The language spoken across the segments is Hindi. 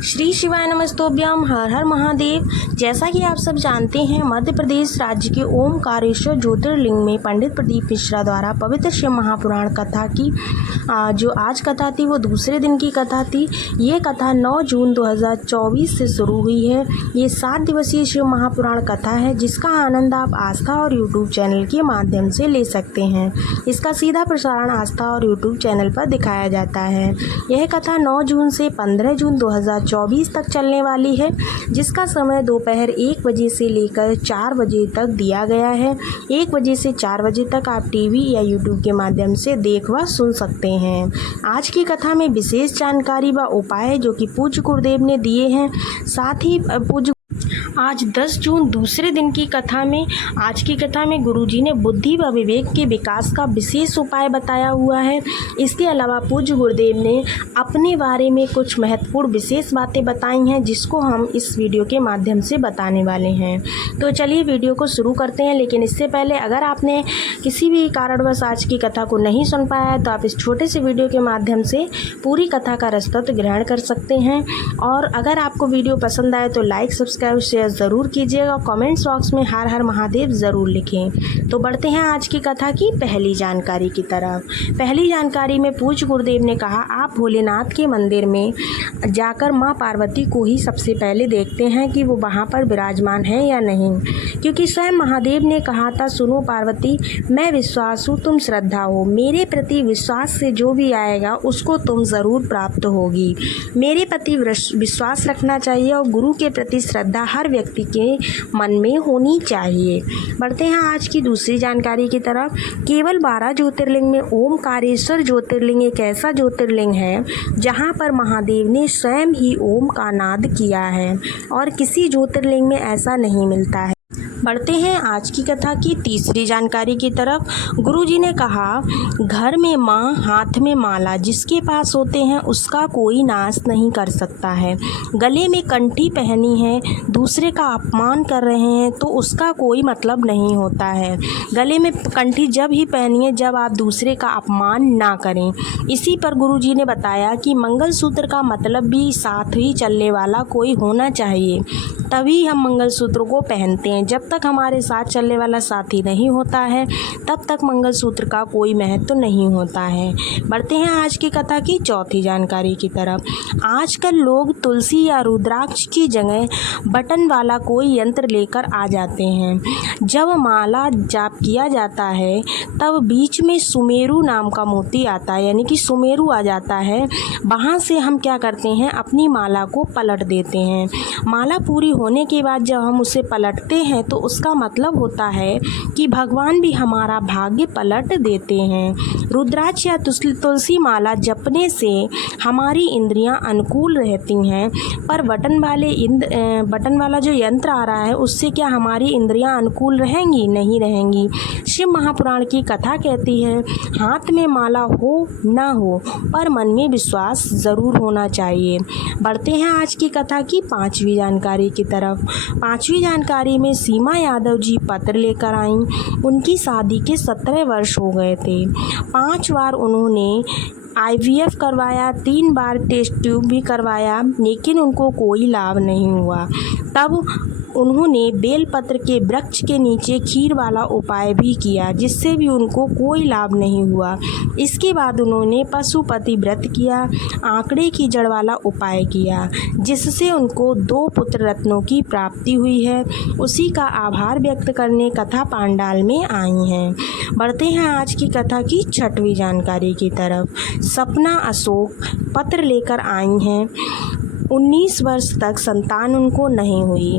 श्री शिवाय नमस्तोभ्यम। हर हर महादेव। जैसा कि आप सब जानते हैं, मध्य प्रदेश राज्य के ओमकारेश्वर ज्योतिर्लिंग में पंडित प्रदीप मिश्रा द्वारा पवित्र शिव महापुराण कथा की जो आज कथा थी वो दूसरे दिन की कथा थी। ये कथा 9 जून 2024 से शुरू हुई है। ये 7 दिवसीय शिव महापुराण कथा है जिसका आनंद आप आस्था और यूट्यूब चैनल के माध्यम से ले सकते हैं। इसका सीधा प्रसारण आस्था और यूट्यूब चैनल पर दिखाया जाता है। यह कथा 9 जून से 15 जून 2024 तक चलने वाली है, जिसका समय दोपहर 1 बजे से लेकर 4 बजे तक दिया गया है। 1 बजे से 4 बजे तक आप टीवी या यूट्यूब के माध्यम से देख व सुन सकते हैं। आज की कथा में विशेष जानकारी व उपाय जो कि पूज्य गुरुदेव ने दिए हैं, साथ ही आज 10 जून दूसरे दिन की कथा में आज की कथा में गुरुजी ने बुद्धि व विवेक के विकास का विशेष उपाय बताया हुआ है। इसके अलावा पूज्य गुरुदेव ने अपने बारे में कुछ महत्वपूर्ण विशेष बातें बताई हैं, जिसको हम इस वीडियो के माध्यम से बताने वाले हैं। तो चलिए वीडियो को शुरू करते हैं। लेकिन इससे पहले अगर आपने किसी भी कारणवश आज की कथा को नहीं सुन पाया है तो आप इस छोटे से वीडियो के माध्यम से पूरी कथा का रसत्व ग्रहण कर सकते हैं। और अगर आपको वीडियो पसंद आए तो लाइक सब्सक्राइब शेयर ज़रूर कीजिएगा। कमेंट्स बॉक्स में हर हर महादेव ज़रूर लिखें। तो बढ़ते हैं आज की कथा की पहली जानकारी की तरफ। पहली जानकारी में पूज्य गुरुदेव ने कहा, आप भोलेनाथ के मंदिर में जाकर माँ पार्वती को ही सबसे पहले देखते हैं कि वो वहाँ पर विराजमान है या नहीं, क्योंकि स्वयं महादेव ने कहा था, सुनो पार्वती, मैं विश्वास हूँ, तुम श्रद्धा हो, मेरे प्रति विश्वास से जो भी आएगा उसको तुम ज़रूर प्राप्त होगी। मेरे प्रति विश्वास रखना चाहिए और गुरु के प्रति श्रद्धा हर व्यक्ति के मन में होनी चाहिए। बढ़ते हैं आज की दूसरी जानकारी की तरफ। केवल 12 ज्योतिर्लिंग में ओमकारेश्वर ज्योतिर्लिंग एक ऐसा ज्योतिर्लिंग है जहां पर महादेव ने स्वयं ही ओम का नाद किया है और किसी ज्योतिर्लिंग में ऐसा नहीं मिलता है। बढ़ते हैं आज की कथा की तीसरी जानकारी की तरफ। गुरुजी ने कहा, घर में माँ, हाथ में माला, जिसके पास होते हैं उसका कोई नाश नहीं कर सकता है। गले में कंठी पहनी है, दूसरे का अपमान कर रहे हैं तो उसका कोई मतलब नहीं होता है। गले में कंठी जब ही पहनिए जब आप दूसरे का अपमान ना करें। इसी पर गुरुजी ने बताया कि मंगलसूत्र का मतलब भी साथ ही चलने वाला कोई होना चाहिए, तभी हम मंगलसूत्र को पहनते हैं। जब तक हमारे साथ चलने वाला साथी नहीं होता है तब तक मंगलसूत्र का कोई महत्व नहीं होता है। बढ़ते हैं आज की कथा की चौथी जानकारी की तरफ। आजकल लोग तुलसी या रुद्राक्ष की जगह बटन वाला कोई यंत्र लेकर आ जाते हैं। जब माला जाप किया जाता है तब बीच में सुमेरु नाम का मोती आता है, यानी कि सुमेरु आ जाता है। वहाँ से हम क्या करते हैं, अपनी माला को पलट देते हैं। माला पूरी होने के बाद जब हम उसे पलटते हैं तो उसका मतलब होता है कि भगवान भी हमारा भाग्य पलट देते हैं। रुद्राक्ष या तुलसी माला जपने से हमारी इंद्रियां अनुकूल रहती हैं, पर बटन वाला जो यंत्र आ रहा है उससे क्या हमारी इंद्रियां अनुकूल रहेंगी? नहीं रहेंगी। शिव महापुराण की कथा कहती है, हाथ में माला हो ना हो पर मन में विश्वास ज़रूर होना चाहिए। बढ़ते हैं आज की कथा की पांचवी जानकारी की तरफ। पांचवी जानकारी में सीमा यादव जी पत्र लेकर आईं। उनकी शादी के 17 वर्ष हो गए थे। 5 बार उन्होंने IVF करवाया, 3 बार टेस्ट ट्यूब भी करवाया, लेकिन उनको कोई लाभ नहीं हुआ। तब उन्होंने बेलपत्र के वृक्ष के नीचे खीर वाला उपाय भी किया, जिससे भी उनको कोई लाभ नहीं हुआ। इसके बाद उन्होंने पशुपति व्रत किया, आंकड़े की जड़ वाला उपाय किया, जिससे उनको 2 पुत्र रत्नों की प्राप्ति हुई है। उसी का आभार व्यक्त करने कथा पांडाल में आई हैं। बढ़ते हैं आज की कथा की छठवीं जानकारी की तरफ। सपना अशोक पत्र लेकर आई हैं। 19 वर्ष तक संतान उनको नहीं हुई।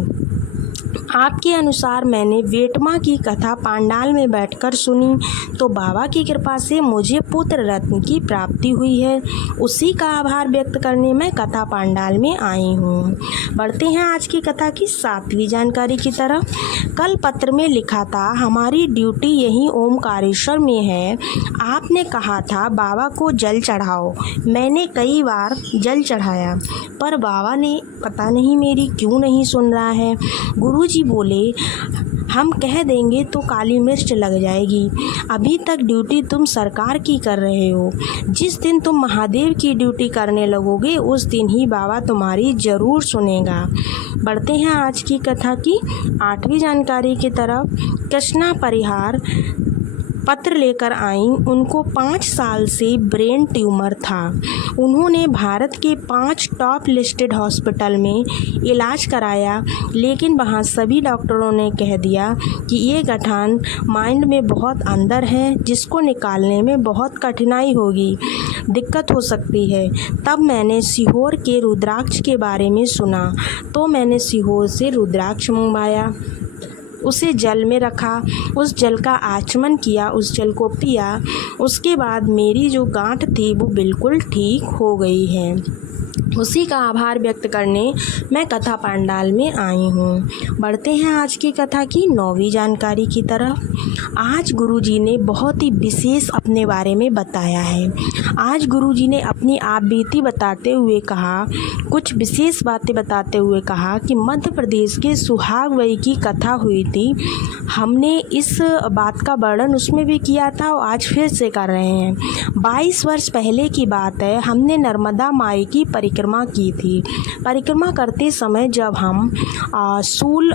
आपके अनुसार मैंने वेटमा की कथा पांडाल में बैठकर सुनी तो बाबा की कृपा से मुझे पुत्र रत्न की प्राप्ति हुई है। उसी का आभार व्यक्त करने मैं कथा पांडाल में आई हूँ। बढ़ते हैं आज की कथा की 7वीं जानकारी की तरफ। कल पत्र में लिखा था, हमारी ड्यूटी यहीं ओमकारेश्वर में है। आपने कहा था बाबा को जल चढ़ाओ। मैंने कई बार जल चढ़ाया पर बाबा ने पता नहीं मेरी क्यों नहीं सुन रहा है। गुरुजी बोले, हम कह देंगे तो काली मिर्च लग जाएगी। अभी तक ड्यूटी तुम सरकार की कर रहे हो, जिस दिन तुम महादेव की ड्यूटी करने लगोगे उस दिन ही बाबा तुम्हारी ज़रूर सुनेगा। बढ़ते हैं आज की कथा की 8वीं जानकारी की तरफ। कृष्णा परिहार पत्र लेकर आईं। उनको 5 साल से ब्रेन ट्यूमर था। उन्होंने भारत के 5 टॉप लिस्टेड हॉस्पिटल में इलाज कराया, लेकिन वहाँ सभी डॉक्टरों ने कह दिया कि ये गठान माइंड में बहुत अंदर है, जिसको निकालने में बहुत कठिनाई होगी, दिक्कत हो सकती है। तब मैंने सीहोर के रुद्राक्ष के बारे में सुना, तो मैंने सीहोर से रुद्राक्ष मंगवाया, उसे जल में रखा, उस जल का आचमन किया, उस जल को पिया। उसके बाद मेरी जो गांठ थी वो बिल्कुल ठीक हो गई है। उसी का आभार व्यक्त करने मैं कथा पंडाल में आई हूँ। बढ़ते हैं आज की कथा की 9वीं जानकारी की तरफ। आज गुरुजी ने बहुत ही विशेष अपने बारे में बताया है। आज गुरुजी ने अपनी आप बीती बताते हुए कहा, कुछ विशेष बातें बताते हुए कहा कि मध्य प्रदेश के सुहाग वही की कथा हुई थी। हमने इस बात का वर्णन उसमें भी किया था और आज फिर से कर रहे हैं। 22 वर्ष पहले की बात है, हमने नर्मदा माई की परिक्रमा की थी। परिक्रमा करते समय जब हम शूल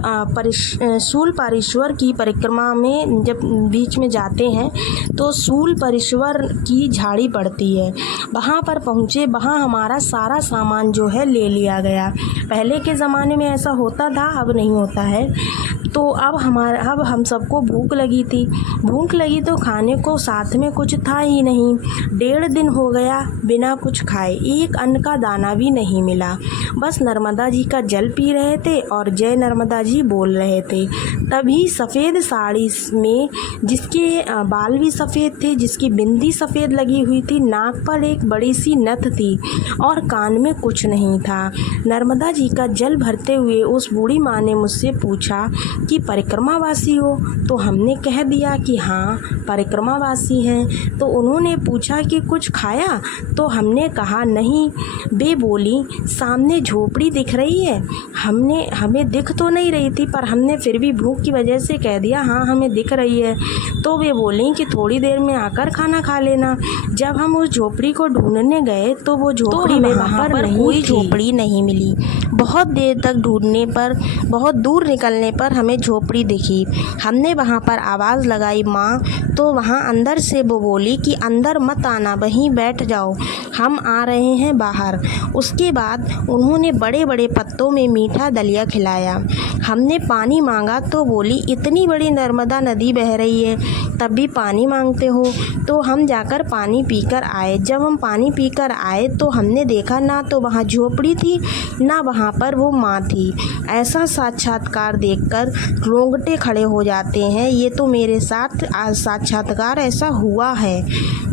परेश्वर की परिक्रमा में जब बीच में जाते हैं तो शूल परेश्वर की झाड़ी पड़ती है, वहाँ पर पहुँचे। वहाँ हमारा सारा सामान जो है ले लिया गया। पहले के ज़माने में ऐसा होता था, अब नहीं होता है। तो अब हम सबको भूख लगी थी। भूख लगी तो खाने को साथ में कुछ था ही नहीं। 1.5 दिन हो गया बिना कुछ खाए, एक अन्न का दाना भी नहीं मिला। बस नर्मदा जी का जल पी रहे थे और जय नर्मदा जी बोल रहे थे। तभी सफ़ेद साड़ी में, जिसके बाल भी सफ़ेद थे, जिसकी बिंदी सफ़ेद लगी हुई थी, नाक पर एक बड़ी सी नथ थी और कान में कुछ नहीं था। नर्मदा जी का जल भरते हुए उस बूढ़ी माँ ने मुझसे पूछा कि परिक्रमावासी हो? तो हमने कह दिया कि हाँ परिक्रमावासी हैं। तो उन्होंने पूछा कि कुछ खाया? तो हमने कहा नहीं। वे बोली, सामने झोपड़ी दिख रही है? हमें दिख तो नहीं रही थी, पर हमने फिर भी भूख की वजह से कह दिया हाँ हमें दिख रही है। तो वे बोली कि थोड़ी देर में आकर खाना खा लेना। जब हम उस झोपड़ी को ढूंढने गए तो वो झोपड़ी में वहाँ पर कोई झोपड़ी नहीं मिली। बहुत देर तक ढूंढने पर, बहुत दूर निकलने पर हमें झोपड़ी दिखी। हमने वहाँ पर आवाज़ लगाई माँ, तो वहाँ अंदर से वो बोली कि अंदर मत आना, वहीं बैठ जाओ, हम आ रहे हैं बाहर। उसके बाद उन्होंने बड़े बड़े पत्तों में मीठा दलिया खिलाया। हमने पानी मांगा तो बोली इतनी बड़ी नर्मदा नदी बह रही है तब भी पानी मांगते हो। तो हम जाकर पानी पीकर आए। जब हम पानी पीकर आए तो हमने देखा ना तो वहाँ झोपड़ी थी ना वहाँ पर वो माँ थी। ऐसा साक्षात्कार देखकर रोंगटे खड़े हो जाते हैं। ये तो मेरे साथ आज साक्षात्कार ऐसा हुआ है।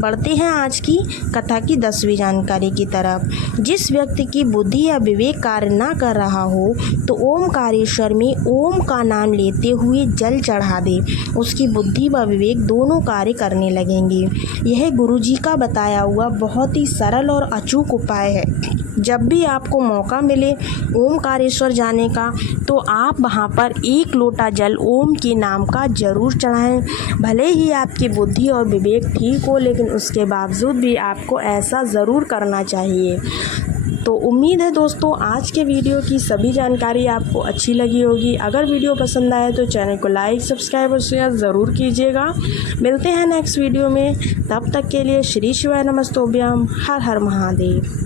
बढ़ते हैं आज की कथा की 10वीं जानकारी की तरफ। जिस व्यक्ति की बुद्धि या विवेक कार्य ना कर रहा हो तो ओमकारेश्वर में ओम का नाम लेते हुए जल चढ़ा दे, उसकी बुद्धि व विवेक दोनों कार्य करने लगेंगे। यह गुरुजी का बताया हुआ बहुत ही सरल और अचूक उपाय है। जब भी आपको मौका मिले ओमकारेश्वर जाने का तो आप वहाँ पर 1 लोटा जल ओम के नाम का ज़रूर चढ़ाएं। भले ही आपकी बुद्धि और विवेक ठीक हो, लेकिन उसके बावजूद भी आपको ऐसा ज़रूर करना चाहिए। तो उम्मीद है दोस्तों आज के वीडियो की सभी जानकारी आपको अच्छी लगी होगी। अगर वीडियो पसंद आए तो चैनल को लाइक, सब्सक्राइब और शेयर ज़रूर कीजिएगा। मिलते हैं नेक्स्ट वीडियो में, तब तक के लिए श्री शिवाय नमस्तोभ्यम। हर हर महादेव।